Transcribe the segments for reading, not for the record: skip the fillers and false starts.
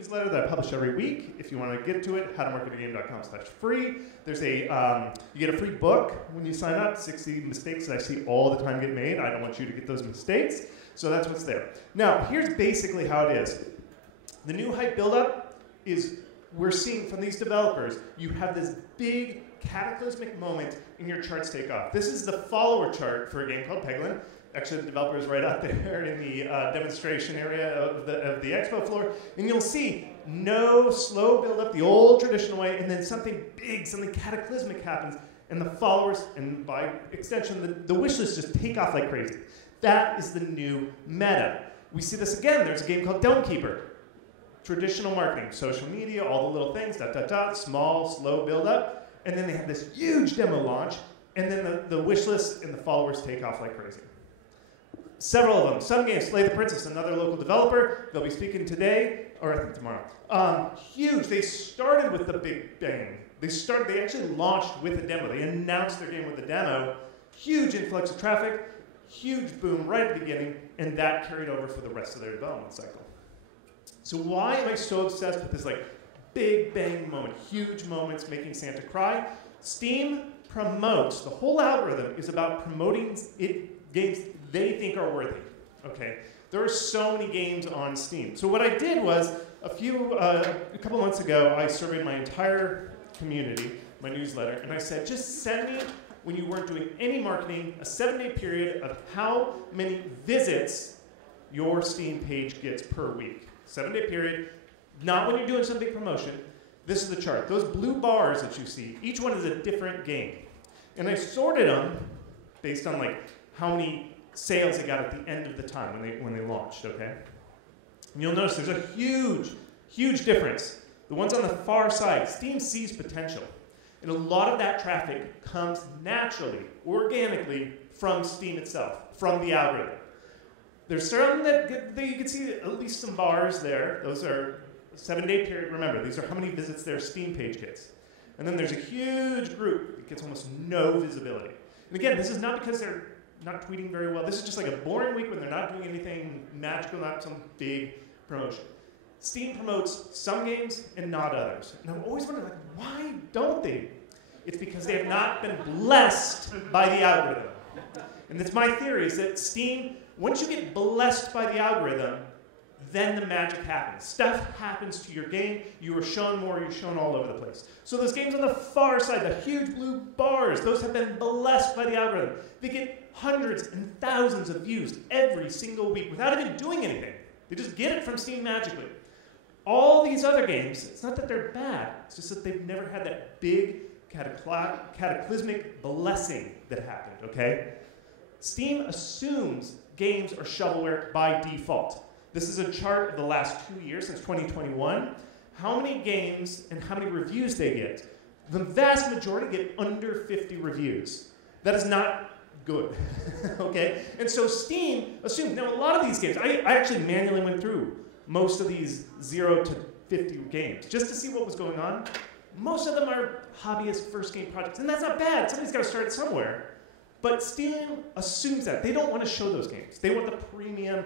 newsletter that I publish every week. If you want to get to it, howtomarketagame.com/free. There's you get a free book when you sign up, 60 mistakes that I see all the time get made. I don't want you to get those mistakes. So that's what's there. Now, here's basically how it is. The new hype buildup is we're seeing from these developers, you have this big cataclysmic moment in your charts take off. This is the follower chart for a game called Peglin. Actually, the developer is right out there in the demonstration area of the expo floor. And you'll see no slow build up the old traditional way, and then something big, something cataclysmic happens, and the followers, and by extension, the wish list just take off like crazy. That is the new meta. We see this again. There's a game called Dome Keeper. Traditional marketing, social media, all the little things, small, slow build up. And then they have this huge demo launch, and then the wish list and the followers take off like crazy. Several of them. Some games, Slay the Princess, another local developer. They'll be speaking today, or I think tomorrow. Huge. They started with the big bang. They actually launched with a demo. They announced their game with a demo. Huge influx of traffic, huge boom right at the beginning, and that carried over for the rest of their development cycle. So why am I so obsessed with this like big bang moment, huge moments making Santa cry? Steam promotes, the whole algorithm is about promoting games they think are worthy, okay? There are so many games on Steam. So what I did was, a couple months ago, I surveyed my entire community, my newsletter, and I said, just send me, when you weren't doing any marketing, a 7-day period of how many visits your Steam page gets per week. 7-day period, not when you're doing some big promotion. This is the chart. Those blue bars that you see, each one is a different game. And I sorted them based on like how many sales they got at the end of the time when they launched, okay? And you'll notice there's a huge difference. The ones on the far side, Steam sees potential. And a lot of that traffic comes naturally, organically, from Steam itself, from the algorithm. There's some that you can see at least some bars there. Those are 7-day period. Remember, these are how many visits their Steam page gets. And then there's a huge group that gets almost no visibility. And again, this is not because they're not tweeting very well. This is just like a boring week when they're not doing anything magical, not some big promotion. Steam promotes some games and not others. And I'm always wondering, like, why don't they? It's because they have not been blessed by the algorithm. And it's my theory is that Steam, once you get blessed by the algorithm, then the magic happens. Stuff happens to your game. You are shown more. You're shown all over the place. So those games on the far side, the huge blue bars, those have been blessed by the algorithm. They get hundreds and thousands of views every single week without even doing anything. They just get it from Steam magically. All these other games, it's not that they're bad. It's just that they've never had that big cataclysmic blessing that happened, okay? Steam assumes games are shovelware by default. This is a chart of the last 2 years, since 2021. How many games and how many reviews they get. The vast majority get under 50 reviews. That is not good, okay? And so Steam assumes, now a lot of these games, I actually manually went through most of these 0 to 50 games just to see what was going on. Most of them are hobbyist first game projects, and that's not bad. Somebody's got to start somewhere. But Steam assumes that. They don't want to show those games. They want the premium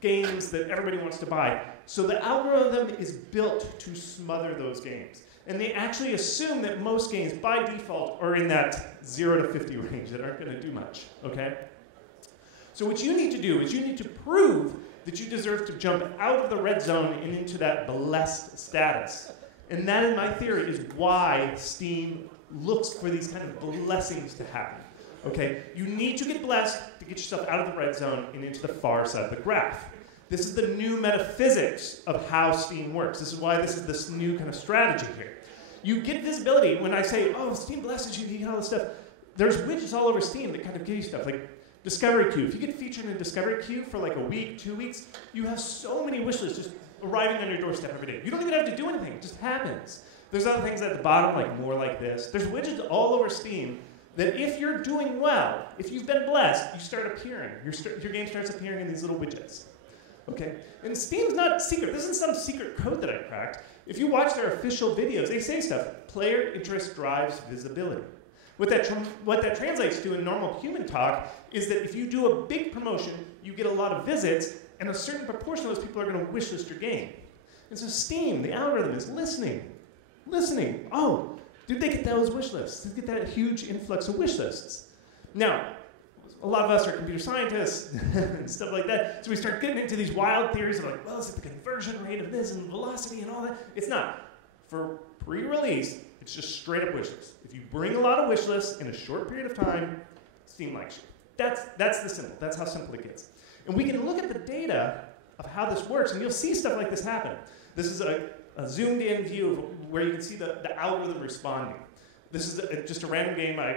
games that everybody wants to buy. So the algorithm is built to smother those games. And they actually assume that most games, by default, are in that 0 to 50 range that aren't going to do much, okay? So what you need to do is you need to prove that you deserve to jump out of the red zone and into that blessed status. And that, in my theory, is why Steam looks for these kind of blessings to happen. Okay, you need to get blessed to get yourself out of the red zone and into the far side of the graph. This is the new metaphysics of how Steam works. This is why this is this new kind of strategy here. You get visibility when I say, oh, Steam blesses you, you get all this stuff. There's widgets all over Steam that kind of give you stuff, like Discovery Queue. If you get featured in a Discovery Queue for like a week, 2 weeks, you have so many wish lists just arriving on your doorstep every day. You don't even have to do anything, it just happens. There's other things at the bottom, like more like this. There's widgets all over Steam that if you're doing well, if you've been blessed, you start appearing. Your game starts appearing in these little widgets. Okay? And Steam's not secret. This isn't some secret code that I cracked. If you watch their official videos, they say stuff. Player interest drives visibility. What that translates to in normal human talk is that if you do a big promotion, you get a lot of visits, and a certain proportion of those people are going to wishlist your game. And so Steam, the algorithm, is listening. Oh, did they get those wish lists? Did they get that huge influx of wish lists? Now, a lot of us are computer scientists and stuff like that, so we start getting into these wild theories of like, well, is it the conversion rate of this and velocity and all that? It's not. For pre-release, it's just straight up wish lists. If you bring a lot of wish lists in a short period of time, Steam likes you. That's the symbol. That's how simple it gets. And we can look at the data of how this works, and you'll see stuff like this happen. This is a zoomed-in view of where you can see the algorithm responding. This is just a random game. I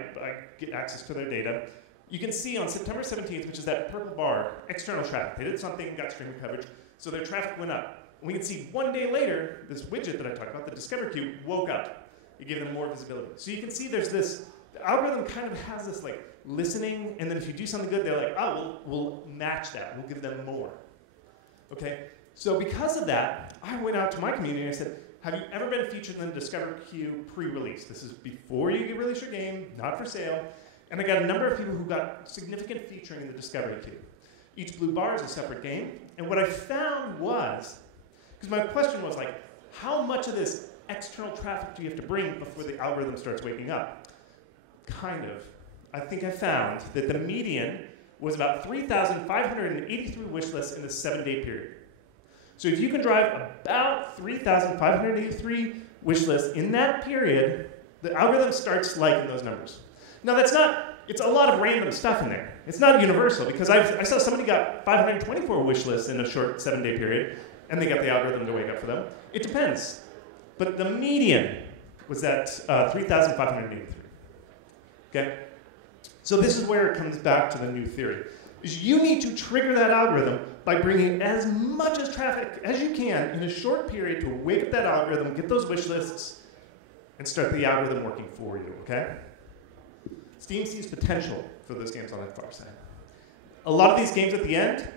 get access to their data. You can see on September 17th, which is that purple bar, external traffic. They did something, got streaming coverage, so their traffic went up. And we can see 1 day later, this widget that I talked about, the Discover Queue, woke up. It gave them more visibility. So you can see there's this, the algorithm kind of has this like listening, and then if you do something good, they're like, oh, we'll match that. We'll give them more. Okay? So because of that, I went out to my community and I said, have you ever been featured in the Discover Queue pre-release? This is before you release your game, not for sale. And I got a number of people who got significant featuring in the Discovery Queue. Each blue bar is a separate game. And what I found was, because my question was like, how much of this external traffic do you have to bring before the algorithm starts waking up? Kind of. I think I found that the median was about 3,583 wish lists in a 7-day period. So if you can drive about 3,583 wish lists in that period, the algorithm starts liking those numbers. Now that's not, it's a lot of random stuff in there. It's not universal, because I saw somebody got 524 wish lists in a short 7-day period, and they got the algorithm to wake up for them. It depends. But the median was at 3,583. Okay? So this is where it comes back to the new theory. Is you need to trigger that algorithm by bringing as much as traffic as you can in a short period to wake up that algorithm, get those wish lists, and start the algorithm working for you, okay? Steam sees potential for those games on that far side. A lot of these games at the end,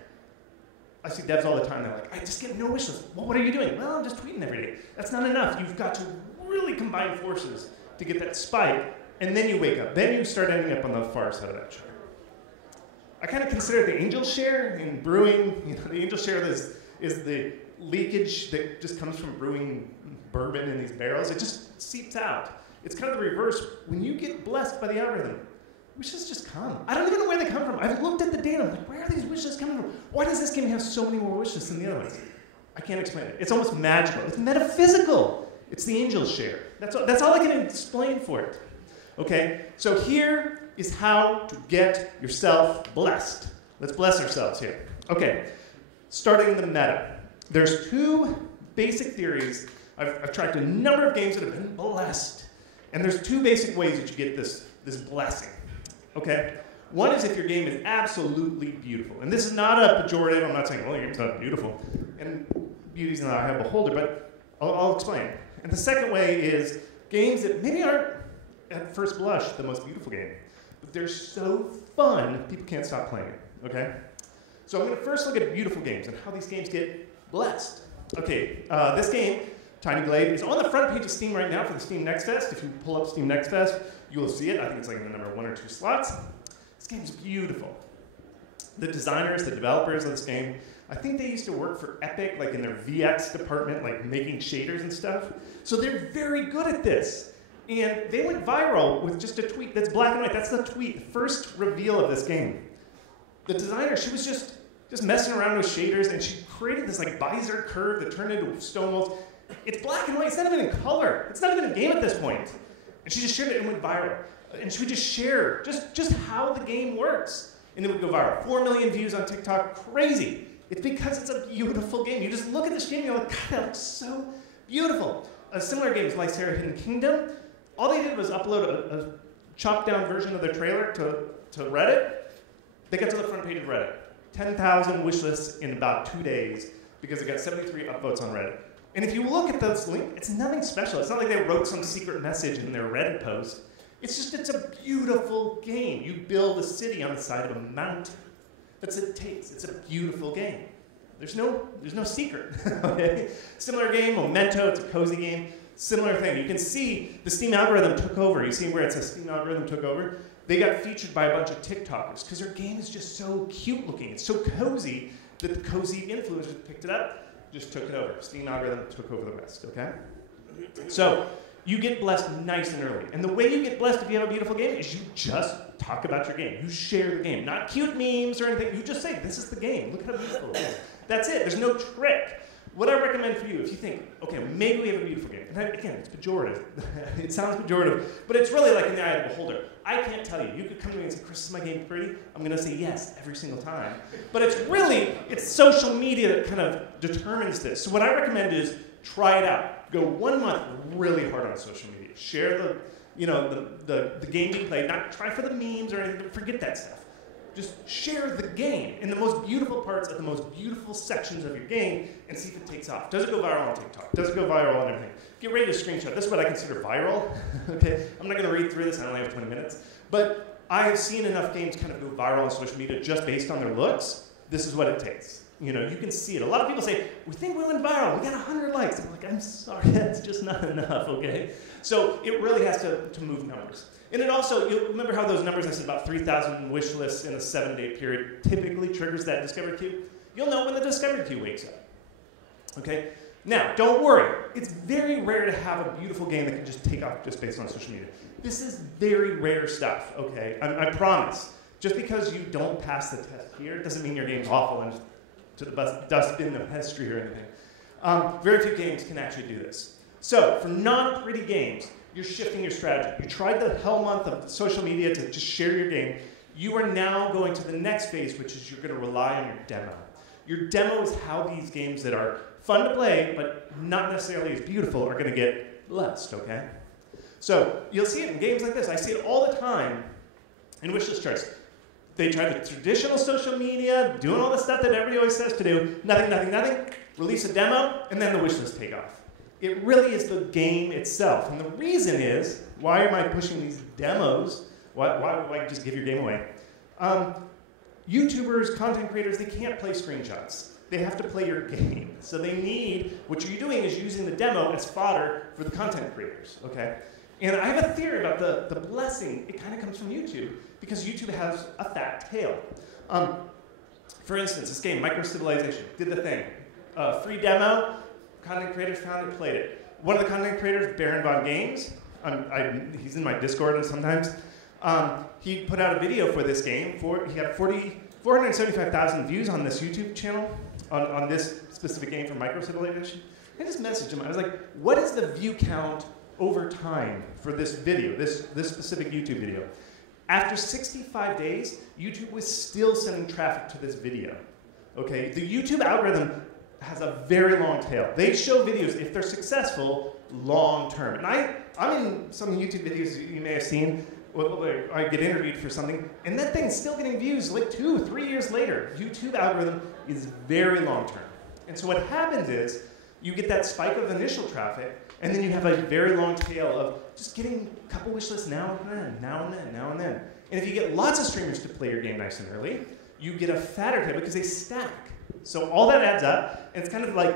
I see devs all the time, they're like, I just get no wish list. Well, what are you doing? Well, I'm just tweeting every day. That's not enough. You've got to really combine forces to get that spike, and then you wake up. Then you start ending up on the far side of that chart. I kind of consider the angel share in brewing. You know, the angel share is the leakage that just comes from brewing bourbon in these barrels. It just seeps out. It's kind of the reverse. When you get blessed by the algorithm, wishes just come. I don't even know where they come from. I've looked at the data. I'm like, where are these wishes coming from? Why does this game have so many more wishes than the other ones? I can't explain it. It's almost magical. It's metaphysical. It's the angel share. That's all I can explain for it. Okay? So here is how to get yourself blessed. Let's bless ourselves here. Okay. Starting the meta. There's 2 basic theories. I've tracked a number of games that have been blessed. And there's 2 basic ways that you get this blessing. Okay? One is if your game is absolutely beautiful. And this is not a pejorative. I'm not saying, well, your game's not beautiful. And beauty's not a high beholder, but I'll explain. And the second way is games that maybe aren't, at first blush, the most beautiful game. But they're so fun, people can't stop playing it. Okay? So I'm going to first look at beautiful games and how these games get blessed. Okay, this game, Tiny Glade, is on the front page of Steam right now for the Steam Next Fest. If you pull up Steam Next Fest, you will see it. I think it's like in the number 1 or 2 slots. This game's beautiful. The designers, the developers of this game, I think they used to work for Epic, like in their VX department, like making shaders and stuff. So they're very good at this. And they went viral with just a tweet that's black and white. That's the tweet, the first reveal of this game. The designer, she was just messing around with shaders, and she created this like visor curve that turned into stone walls. It's black and white. It's not even in color. It's not even a game at this point. And she just shared it and went viral. And she would just share just how the game works. And it would go viral. 4 million views on TikTok. Crazy. It's because it's a beautiful game. You just look at this game and you're like, God, that looks so beautiful. A similar game is like Sarah Hidden Kingdom. All they did was upload a chopped down version of their trailer to Reddit. They got to the front page of Reddit. 10,000 wish lists in about 2 days because it got 73 upvotes on Reddit. And if you look at those links, it's nothing special. It's not like they wrote some secret message in their Reddit post. It's a beautiful game. You build a city on the side of a mountain. That's what it takes. It's a beautiful game. There's no secret. Okay? Similar game, Memento, it's a cozy game. Similar thing. You can see the Steam algorithm took over. You see where it says Steam algorithm took over? They got featured by a bunch of TikTokers because their game is just so cute looking. It's so cozy that the cozy influencers picked it up. just took it over. Steam algorithm took over the rest, okay? So you get blessed nice and early. And the way you get blessed if you have a beautiful game is you just talk about your game. You share the game. Not cute memes or anything. You just say, this is the game. Look how beautiful it is. That's it. There's no trick. What I recommend for you, if you think, okay, maybe we have a beautiful game. And again, it's pejorative. It sounds pejorative, but it's really like in the eye of the beholder. I can't tell you. You could come to me and say, Chris, is my game pretty? I'm going to say yes every single time. But it's social media that kind of determines this. So what I recommend is try it out. Go 1 month really hard on social media. Share the game you play. Not try for the memes or anything. Forget that stuff. Just share the game in the most beautiful parts of the most beautiful sections of your game and see if it takes off. Does it go viral on TikTok? Does it go viral on everything? Get ready to screenshot. This is what I consider viral. Okay, I'm not going to read through this. I only have 20 minutes. But I have seen enough games kind of go viral on social media just based on their looks. This is what it takes. You can see it. A lot of people say, we think we went viral. We got 100 likes. I'm like, I'm sorry, that's just not enough, okay? So it really has to move numbers. And it also, you remember how those numbers I said about 3,000 wish lists in a 7-day period typically triggers that discovery queue? You'll know when the discovery queue wakes up. Okay? Now, don't worry. It's very rare to have a beautiful game that can just take off just based on social media. This is very rare stuff, okay? I promise. Just because you don't pass the test here doesn't mean your game's awful and just to the dustbin of history or anything. Very few games can actually do this. So, for non-pretty games, you're shifting your strategy. You tried the hell month of social media to just share your game. You are now going to the next phase, which is you're going to rely on your demo. Your demo is how these games that are fun to play, but not necessarily as beautiful, are going to get blessed, okay? So you'll see it in games like this. I see it all the time in wishlist charts. They try the traditional social media, doing all the stuff that everybody always says to do, nothing, release a demo, and then the wishlist take off. It really is the game itself. And the reason is, why am I pushing these demos? Why would I just give your game away? YouTubers, content creators, they can't play screenshots. They have to play your game. So they need, what you're doing is using the demo as fodder for the content creators, okay? And I have a theory about the blessing. It kind of comes from YouTube, because YouTube has a fat tail. For instance, this game, Micro Civilization, did the thing. Free demo, content creators found it, played it. One of the content creators, Baron Von Games, he's in my Discord and sometimes, he put out a video for this game. He got 475,000 views on this YouTube channel, on this specific game from Micro Civilization. I just messaged him. I was like, what is the view count over time for this video, this specific YouTube video? After 65 days, YouTube was still sending traffic to this video. Okay, the YouTube algorithm has a very long tail. They show videos, if they're successful, long term. And I'm in some YouTube videos you may have seen, where I get interviewed for something, and that thing's still getting views like 2 or 3 years later. YouTube algorithm is very long term. And so what happens is, you get that spike of initial traffic, and then you have a very long tail of just getting a couple wish lists now and then, now and then, now and then. And if you get lots of streamers to play your game nice and early, you get a fatter tail because they stack. So all that adds up, and it's kind of like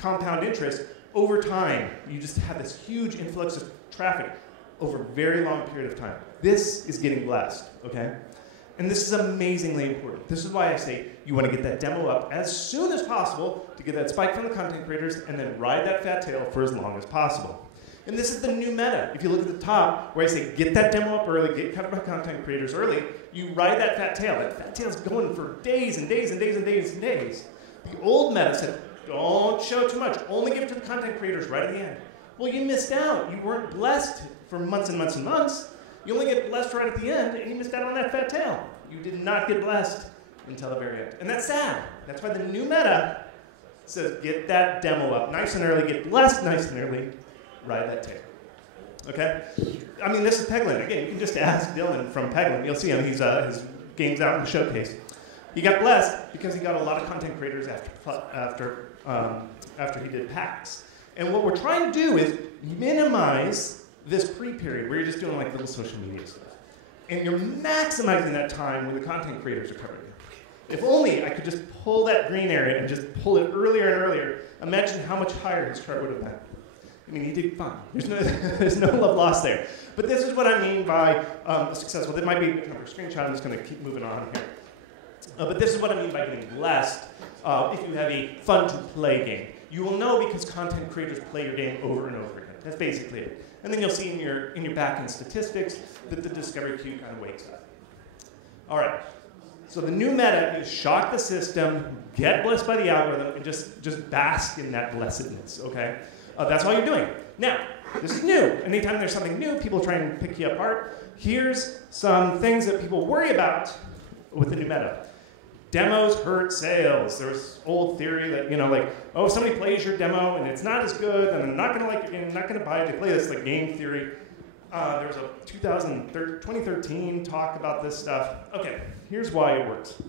compound interest. Over time, you just have this huge influx of traffic over a very long period of time. This is getting blessed, okay? And this is amazingly important. This is why I say you want to get that demo up as soon as possible to get that spike from the content creators and then ride that fat tail for as long as possible. And this is the new meta. If you look at the top, where I say get that demo up early, get cut by content creators early, you ride that fat tail. That fat tail's going for days and days and days and days and days. The old meta said, don't show too much. Only give it to the content creators right at the end. Well, you missed out. You weren't blessed for months and months and months. You only get blessed right at the end, and you missed out on that fat tail. You did not get blessed until the very end. And that's sad. That's why the new meta says get that demo up nice and early, get blessed nice and early, ride that tail. Okay? I mean, this is Peglin. Again, you can just ask Dylan from Peglin. You'll see him. His game's out in the showcase. He got blessed because he got a lot of content creators after he did packs. And what we're trying to do is minimize this pre-period where you're just doing like little social media stuff. And you're maximizing that time when the content creators are covering it. If only I could just pull that green area and just pull it earlier and earlier, imagine how much higher his chart would have been. I mean, he did fine. There's no love lost there. But this is what I mean by successful. There might be a screenshot. I'm just going to keep moving on here. But this is what I mean by getting blessed. if you have a fun-to-play game. You will know because content creators play your game over and over again. That's basically it. And then you'll see in your back-end statistics that the discovery queue kind of wakes up. All right. So the new meta is shock the system, get blessed by the algorithm, and just bask in that blessedness, okay? That's all you're doing. Now, this is new. Anytime there's something new, people try and pick you apart. Here's some things that people worry about with the new meta. Demos hurt sales. There's old theory that, like, oh, if somebody plays your demo and it's not as good, then they're not going to like your game, not going to buy it. They play this like game theory. There's a 2013 talk about this stuff. Okay, here's why it works.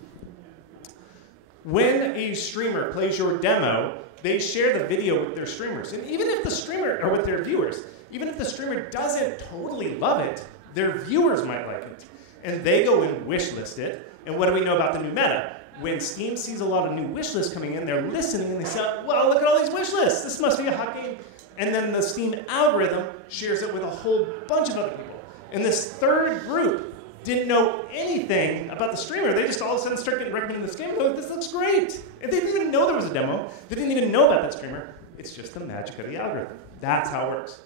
When a streamer plays your demo, they share the video with their streamers. And even if the streamer, or with their viewers, even if the streamer doesn't totally love it, their viewers might like it. And they go and wishlist it. And what do we know about the new meta? When Steam sees a lot of new wish lists coming in, they're listening and they say, well, look at all these wish lists. This must be a hot game. And then the Steam algorithm shares it with a whole bunch of other people. And this third group didn't know anything about the streamer. They just all of a sudden start getting recommended this game. And they're like, this looks great. And they didn't even know there was a demo. They didn't even know about that streamer. It's just the magic of the algorithm. That's how it works.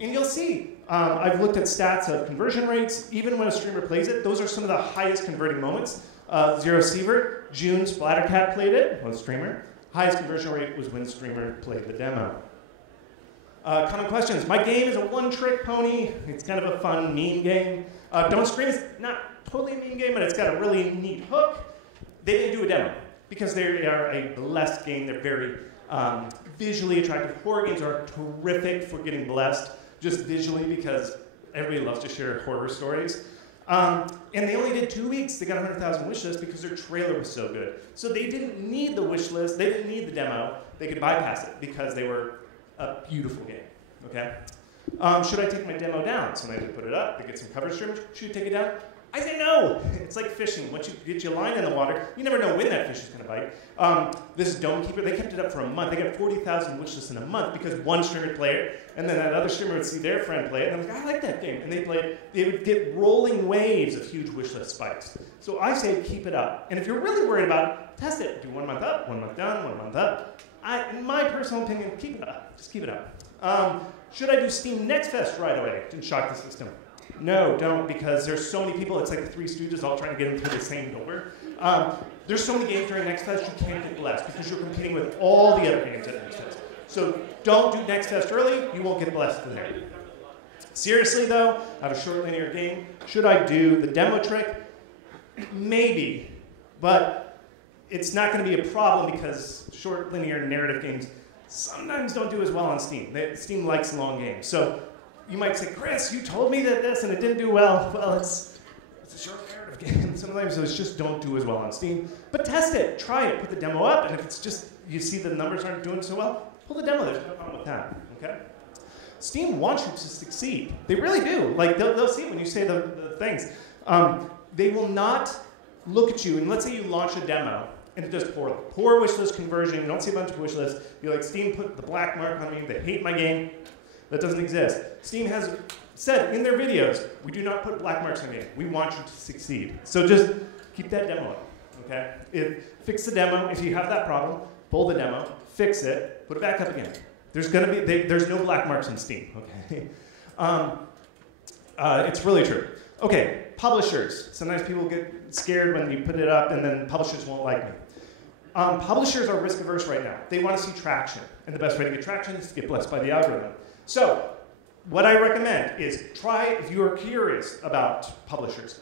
And you'll see, I've looked at stats of conversion rates. Even when a streamer plays it, those are some of the highest converting moments. Zero Sievert, June Splattercat played it, was a streamer. Highest conversion rate was when streamer played the demo. Common questions. My game is a one-trick pony. It's kind of a fun, meme game. Don't Scream is not totally a meme game, but it's got a really neat hook. They didn't do a demo because they are a blessed game. They're very visually attractive. Horror games are terrific for getting blessed, just visually, because everybody loves to share horror stories. And they only did 2 weeks. They got 100,000 wish lists because their trailer was so good. So they didn't need the wish list. They didn't need the demo. They could bypass it because they were a beautiful game. Okay? Should I take my demo down? So I had to put it up to get some coverage streamers. Should you take it down? I say no. It's like fishing. Once you get your line in the water, you never know when that fish is going to bite. This Dome Keeper, they kept it up for a month. They got 40,000 wish lists in a month because one streamer would play it, and then that other streamer would see their friend play it, and they're like, I like that game. And they play it. They would get rolling waves of huge wish list spikes. So I say keep it up. And if you're really worried about it, test it. Do 1 month up, 1 month down, 1 month up. In my personal opinion, keep it up. Just keep it up. Should I do Steam Next Fest right away and shock the system? No, don't, because there's so many people. It's like the Three Stooges all trying to get into the same door. There's so many games during Next Fest you can't get blessed because you're competing with all the other games at Next Fest. So don't do Next Fest early. You won't get blessed there. Seriously, though, I have a short linear game. Should I do the demo trick? Maybe, but it's not going to be a problem because short linear narrative games sometimes don't do as well on Steam. Steam likes long games. So you might say, Chris, you told me that this and it didn't do well. Well, it's a short narrative game. Sometimes those just don't do as well on Steam. But test it, try it, put the demo up, and if it's just, you see the numbers aren't doing so well, pull the demo, there's no problem with that, okay? Steam wants you to succeed. They really do. Like, they'll see it when you say the things. They will not look at you, and let's say you launch a demo, and it does poorly. Poor wish list conversion, you don't see a bunch of wish lists. You're like, Steam put the black mark on me, they hate my game. That doesn't exist. Steam has said in their videos, we do not put black marks on your game. We want you to succeed. So just keep that demo up, okay? Fix the demo. If you have that problem, pull the demo, fix it, put it back up again. There's no black marks in Steam, okay? It's really true. Okay, publishers. Sometimes people get scared when you put it up and then publishers won't like me. Publishers are risk averse right now. They want to see traction. And the best way to get traction is to get blessed by the algorithm. So what I recommend is try, if you are curious about publishers,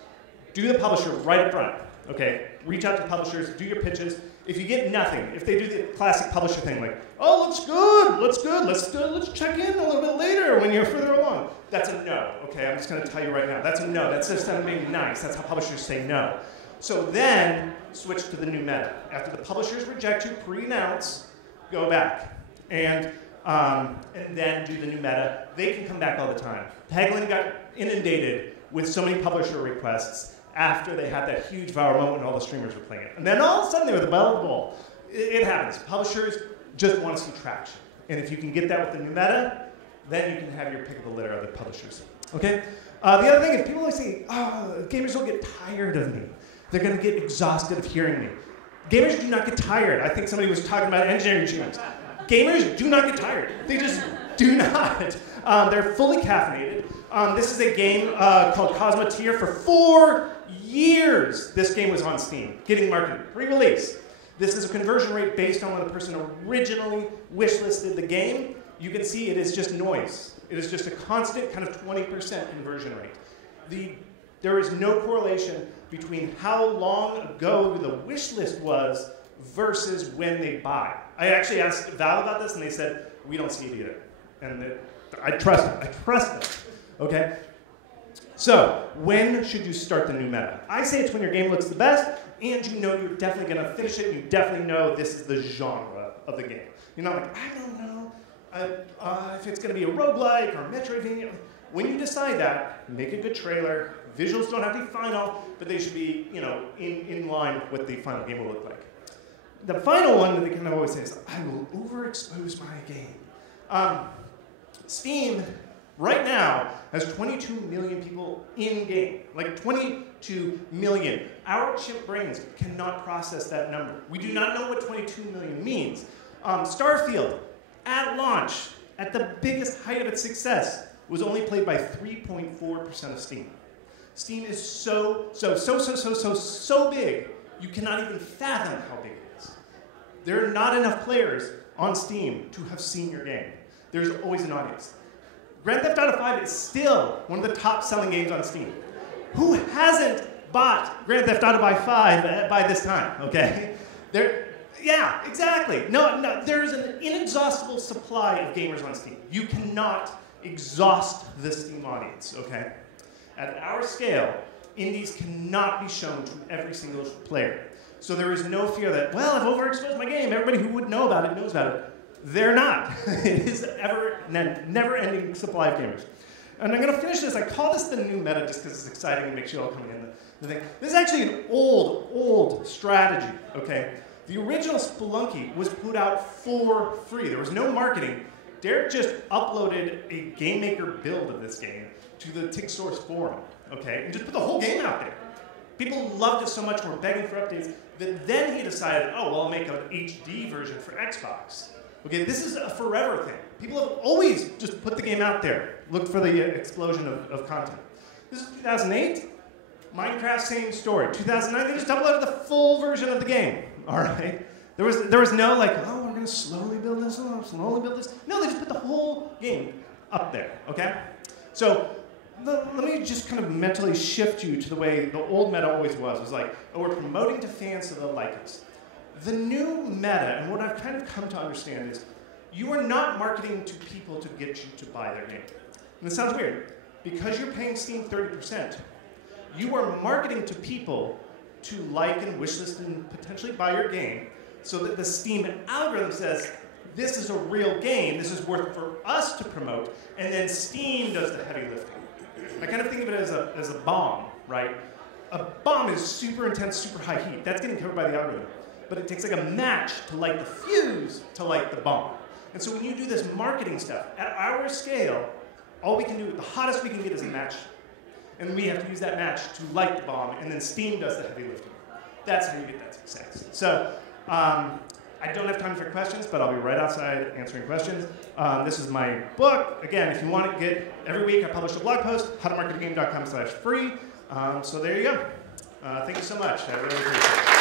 do the publisher right up front. Okay, reach out to publishers, do your pitches. If you get nothing, if they do the classic publisher thing like, oh, looks good, let's check in a little bit later when you're further along. That's a no, okay? I'm just going to tell you right now. That's a no. That's just them being nice. That's how publishers say no. So then, switch to the new meta. After the publishers reject you, pre-announce, go back. And then do the new meta. They can come back all the time. Hagelin got inundated with so many publisher requests after they had that huge viral moment when all the streamers were playing it. And then all of a sudden they were the belle of the ball. It happens. Publishers just want to see traction. And if you can get that with the new meta, then you can have your pick of the litter of the publishers. Okay? The other thing is people always say, oh, gamers will get tired of me. They're going to get exhausted of hearing me. Gamers do not get tired. I think somebody was talking about engineering achievements. Gamers do not get tired. They just do not. They're fully caffeinated. This is a game called Cosmoteer. For 4 years, this game was on Steam, getting marketed, pre-release. This is a conversion rate based on when the person originally wishlisted the game. You can see it is just noise. It is just a constant kind of 20% conversion rate. There is no correlation between how long ago the wish list was versus when they buy. I actually asked Valve about this, and they said, we don't see it either. And I trust them. I trust them. Okay? So, when should you start the new meta? I say it's when your game looks the best, and you know you're definitely going to finish it, and you definitely know this is the genre of the game. You're not like, I don't know if it's going to be a roguelike or a Metroidvania. When you decide that, make a good trailer. Visuals don't have to be final, but they should be, you know, in line with what the final game will look like. The final one that they kind of always say is, I will overexpose my game. Steam, right now, has 22 million people in-game. Like 22 million. Our chimp brains cannot process that number. We do not know what 22 million means. Starfield, at launch, at the biggest height of its success, was only played by 3.4% of Steam. Steam is so big, you cannot even fathom how big it is. There are not enough players on Steam to have seen your game. There's always an audience. Grand Theft Auto 5 is still one of the top-selling games on Steam. Who hasn't bought Grand Theft Auto 5 by this time, okay? Yeah, exactly. No, there's an inexhaustible supply of gamers on Steam. You cannot exhaust the Steam audience, okay? At our scale, indies cannot be shown to every single player. So there is no fear that, well, I've overexposed my game, everybody who would know about it knows about it. They're not. It is never-ending supply of gamers. And I'm going to finish this. I call this the new meta just because it's exciting and makes you all come in the thing. This is actually an old strategy, okay? The original Spelunky was put out for free. There was no marketing. Derek just uploaded a game maker build of this game to the Tick Source forum, okay? And just put the whole game out there. People loved it so much, were begging for updates, that then he decided, oh, well, I'll make an HD version for Xbox. Okay, this is a forever thing. People have always just put the game out there, looked for the explosion of content. This is 2008. Minecraft, same story. 2009, they just uploaded the full version of the game, all right? There was no like, oh, we're going to slowly build this up, slowly build this. No, they just put the whole game up there, okay? So let me just kind of mentally shift you to the way the old meta always was. It was like, oh, we're promoting to fans so they'll like us. The new meta, and what I've kind of come to understand is, you are not marketing to people to get you to buy their game. And this sounds weird. Because you're paying Steam 30%, you are marketing to people to like and wishlist and potentially buy your game, so that the Steam algorithm says, this is a real game, this is worth for us to promote, and then Steam does the heavy lifting. I kind of think of it as a bomb, right? A bomb is super intense, super high heat. That's getting covered by the algorithm. But it takes like a match to light the fuse to light the bomb. And so when you do this marketing stuff, at our scale, all we can do, the hottest we can get is a match. And we have to use that match to light the bomb, and then Steam does the heavy lifting. That's how you get that success. So I don't have time for questions, but I'll be right outside answering questions. This is my book. Again, if you want to get, every week I publish a blog post, howtomarketagame.com/free. So there you go. Thank you so much. I really appreciate it.